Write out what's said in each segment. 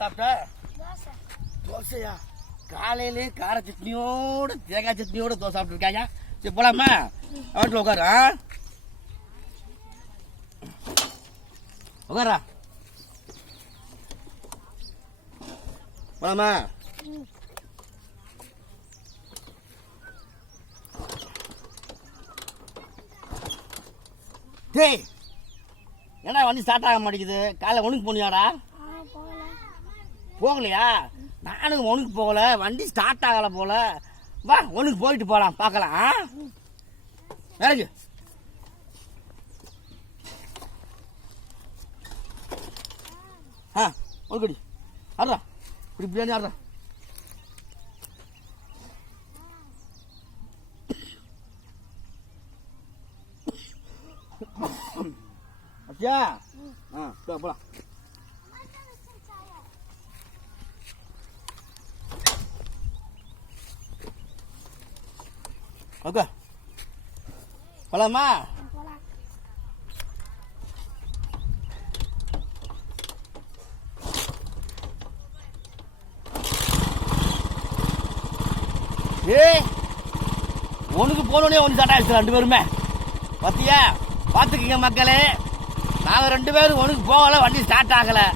சாப்பிட்ட தோசையா? காலையிலே கார சட்னியோட தேங்காய் சட்னியோட தோசை சாப்பிட்டுருக்காங்க. சரி போலாமா? வீட்டில் உட்காரா உட்காரா போலாமா? டேய் ஏன்னா வண்டி ஸ்டார்ட் ஆக மாட்டேங்குது. காலைல ஒன்றுக்கு போனியாடா? போகலையா? நானும் ஒன்றுக்கு போகல, வண்டி ஸ்டார்ட் ஆகலை போல. வா ஒன்றுக்கு போயிட்டு போகலாம், பார்க்கலாம். வேலைக்கு ஒன்றுக்கடி ஆடுறா, இப்படி பிரியாணி ஆடுறா. அப்படியா? போலாம். ஓகே போலாமா? ஏய் ஒன்றுக்கு போனோடனே ஒன்று ஸ்டார்ட் ஆயிடுச்சு. 2 பேருமே பார்த்தியா? பார்த்துக்கிங்க மக்களே, நாங்கள் 2 பேரும் ஒன்றுக்கு போகல, வண்டி ஸ்டார்ட் ஆகலை.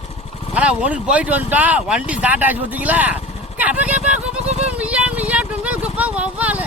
ஆனால் ஒன்றுக்கு போயிட்டு வந்துட்டோம், வண்டி ஸ்டார்ட் ஆகிடுச்சு. பார்த்தீங்களா? கப்ப கப்பா குப்ப குப்பா மியா மியா டுங்கல் குப்பா வவ்வால்